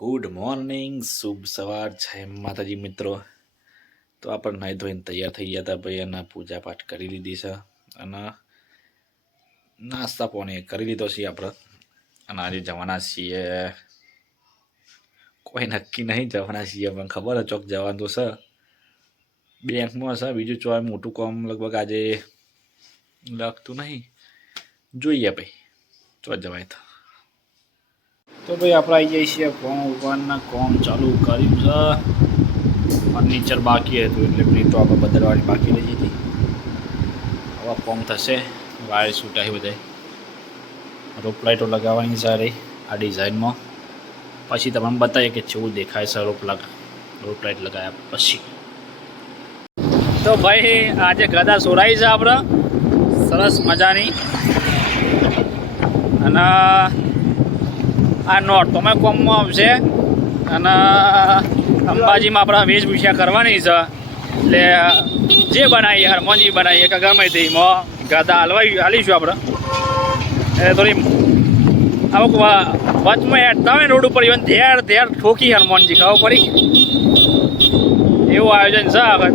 Good morning, શુભ સવાર, જય માતાજી મિત્રો. તો આપણે નાહી ધોઈને તૈયાર થઈ ગયા હતા ભાઈ, અને પૂજા પાઠ કરી લીધી છે અને નાસ્તા પાણી કરી લીધો છે આપણે. અને આજે જવાના છીએ, કોઈ નક્કી નહીં જવાના છીએ, પણ ખબર છે ચોક જવાનું છે. બેંકમાં છે, બીજું ચોય મોટું કામ લગભગ આજે લાગતું નહીં, જોઈએ ભાઈ ચો જવાય તો ભાઈ આપણે આવી જઈએ છીએ. ભગવાનના કામ ચાલુ કર્યું છે, ફર્નિચર બાકી હતું એટલે પ્લેટો આપણે બદલવાની બાકી રહી હતી. હવે કામ થશે, વાયર છૂટાઈ બધે રોપ લાઇટો લગાવવાની છે આ ડિઝાઇનમાં. પછી તમને બતાવીએ કે કેવું દેખાય છે રોપ લાઇટ લગાવ્યા પછી. તો ભાઈ આજે ગદા સોરાઈ છે આપણે સરસ મજાની, અને આ નોરતોમાં કોમમાં આવશે, અને અંબાજીમાં આપણે વેશભૂષા કરવાની છે. એટલે જે બનાવીએ હરમોનજી બનાવીએ કે ગમે તે એમાં ગદા હાલીશું આપણે. એટલે થોડી અમુક વચમાં હેઠતા હોય રોડ ઉપર ઇવન ધેર ઠોકી હનુમાનજી ખાવ પડી, એવું આયોજન છે આગળ.